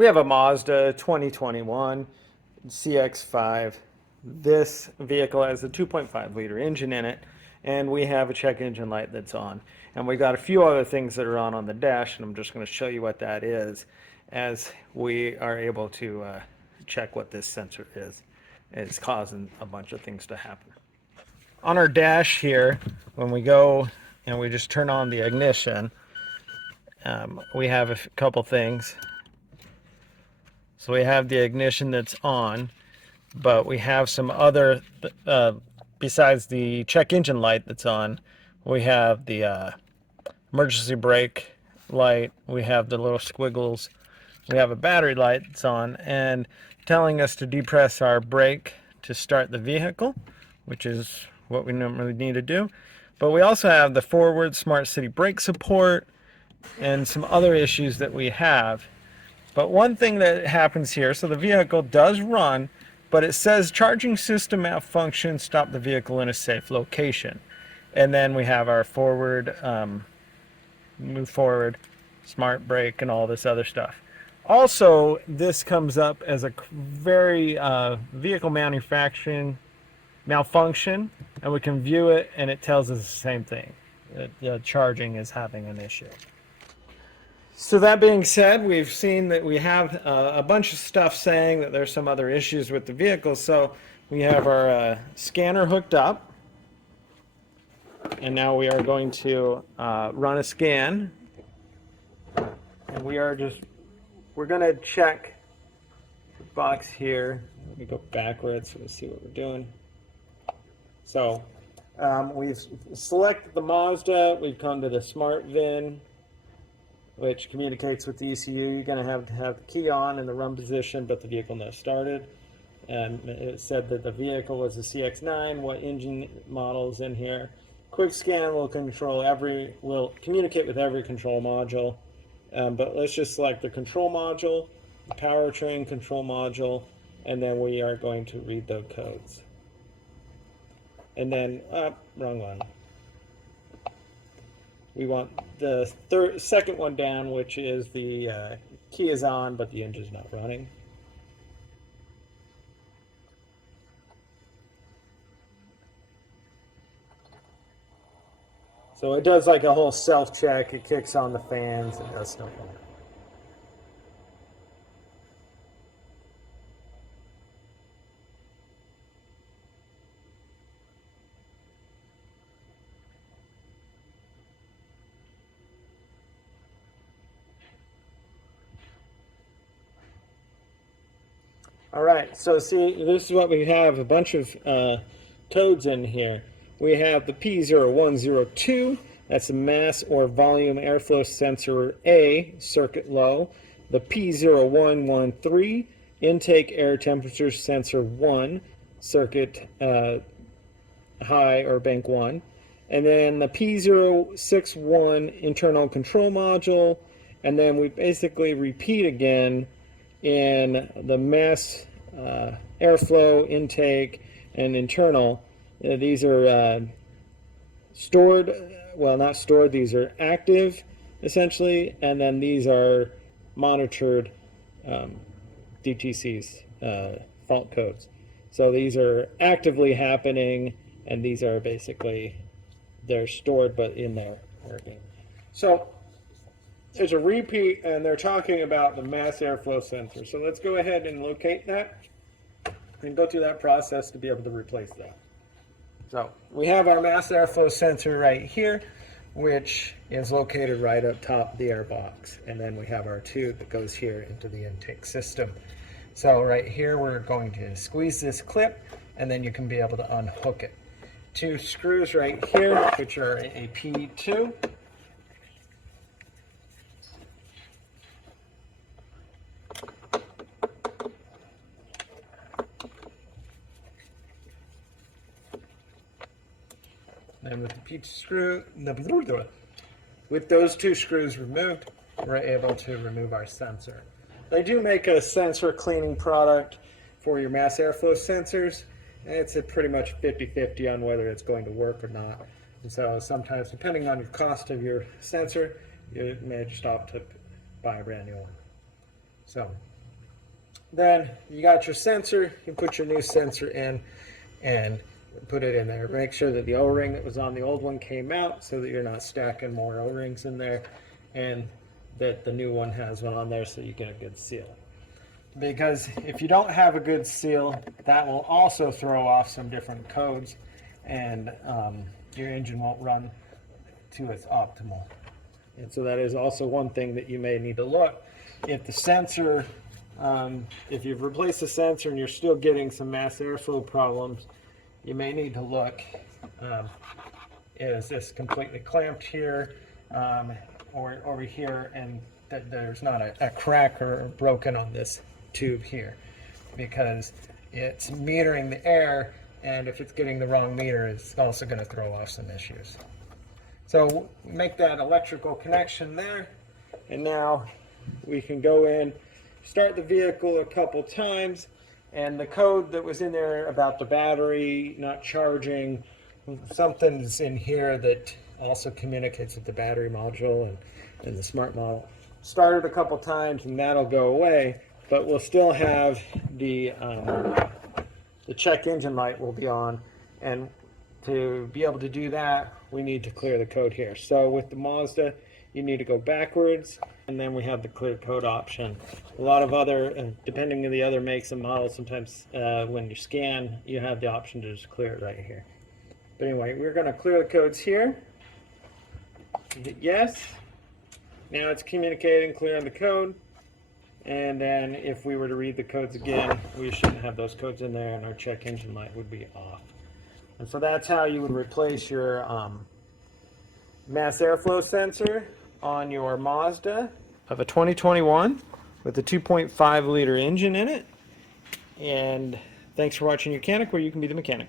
We have a Mazda 2021 CX-9. This vehicle has a 2.5 liter engine in it, and we have a check engine light that's on. And we got a few other things that are on the dash, and I'm just going to show you what that is as we are able to check what this sensor is. It's causing a bunch of things to happen. On our dash here, when we go and we just turn on the ignition, we have a couple things. So we have the ignition that's on, but we have some other, besides the check engine light that's on, we have the emergency brake light, we have the little squiggles, we have a battery light that's on and telling us to depress our brake to start the vehicle, which is what we normally need to do. But we also have the forward smart city brake support and some other issues that we have. But one thing that happens here, so the vehicle does run, but it says charging system malfunction, stop the vehicle in a safe location. And then we have our forward, move forward, smart brake, and all this other stuff. Also, this comes up as a very vehicle manufacturing malfunction, and we can view it, and it tells us the same thing. The charging is having an issue. So that being said, we've seen that we have a bunch of stuff saying that there's some other issues with the vehicle. So we have our scanner hooked up, and now we are going to run a scan. And we're going to check the box here. Let me go backwards so we see what we're doing. So we've selected the Mazda. We've come to the smart VIN, which communicates with the ECU. You're going to have the key on in the run position, but the vehicle not started. And it said that the vehicle was a CX-9. What engine model is in here? Quick scan will communicate with every control module. But let's just select the control module, the powertrain control module, and then we are going to read the codes. And then, wrong one. We want the second one down, which is the key is on, but the engine's not running. So it does like a whole self-check. It kicks on the fans and does stuff like that. All right, so see, this is what we have, a bunch of codes in here. We have the P0102, that's the mass or volume airflow sensor A, circuit low. The P0113, intake air temperature sensor 1, circuit high or bank 1. And then the P061 internal control module, and then we basically repeat again in the mass airflow, intake, and internal. These are stored, well, not stored, these are active essentially, and then these are monitored DTCs, fault codes. So these are actively happening, and these are basically, they're stored but in there working. So there's a repeat, and they're talking about the mass airflow sensor. So let's go ahead and locate that and go through that process to be able to replace that. So we have our mass airflow sensor right here, which is located right up top of the air box. And then we have our tube that goes here into the intake system. So right here, we're going to squeeze this clip, and then you can be able to unhook it. Two screws right here, which are a P2. And with the P2 screw, with those two screws removed, we're able to remove our sensor. They do make a sensor cleaning product for your mass airflow sensors, and it's pretty much 50-50 on whether it's going to work or not. And so sometimes, depending on the cost of your sensor, you may just opt to buy a brand new one. So Then you got your sensor, you put your new sensor in and put it in there. Make sure that the O-ring that was on the old one came out so that you're not stacking more O-rings in there, and that the new one has one on there so you get a good seal. Because if you don't have a good seal, that will also throw off some different codes, and your engine won't run to its optimal. And so that is also one thing that you may need to look. If the sensor, if you've replaced the sensor and you're still getting some mass airflow problems, you may need to look, is this completely clamped here, or over here, and that there's not a crack or broken on this tube here, because it's metering the air, and if it's getting the wrong meter, it's also going to throw off some issues. So make that electrical connection there, and now we can go in, start the vehicle a couple times, and the code that was in there about the battery not charging, something's in here that also communicates with the battery module and the smart model. Start it a couple times and that'll go away, but we'll still have the check engine light will be on, and to be able to do that, we need to clear the code here. So with the Mazda, you need to go backwards, and then we have the clear code option. A lot of other, depending on the other makes and models, sometimes when you scan, you have the option to just clear it right here. But anyway, we're going to clear the codes here. Hit yes. Now it's communicating, clearing the code. And then if we were to read the codes again, we shouldn't have those codes in there, and our check engine light would be off. And so that's how you would replace your mass airflow sensor on your Mazda of a 2021 with a 2.5 liter engine in it. And thanks for watching Mechanic, where you can be the mechanic.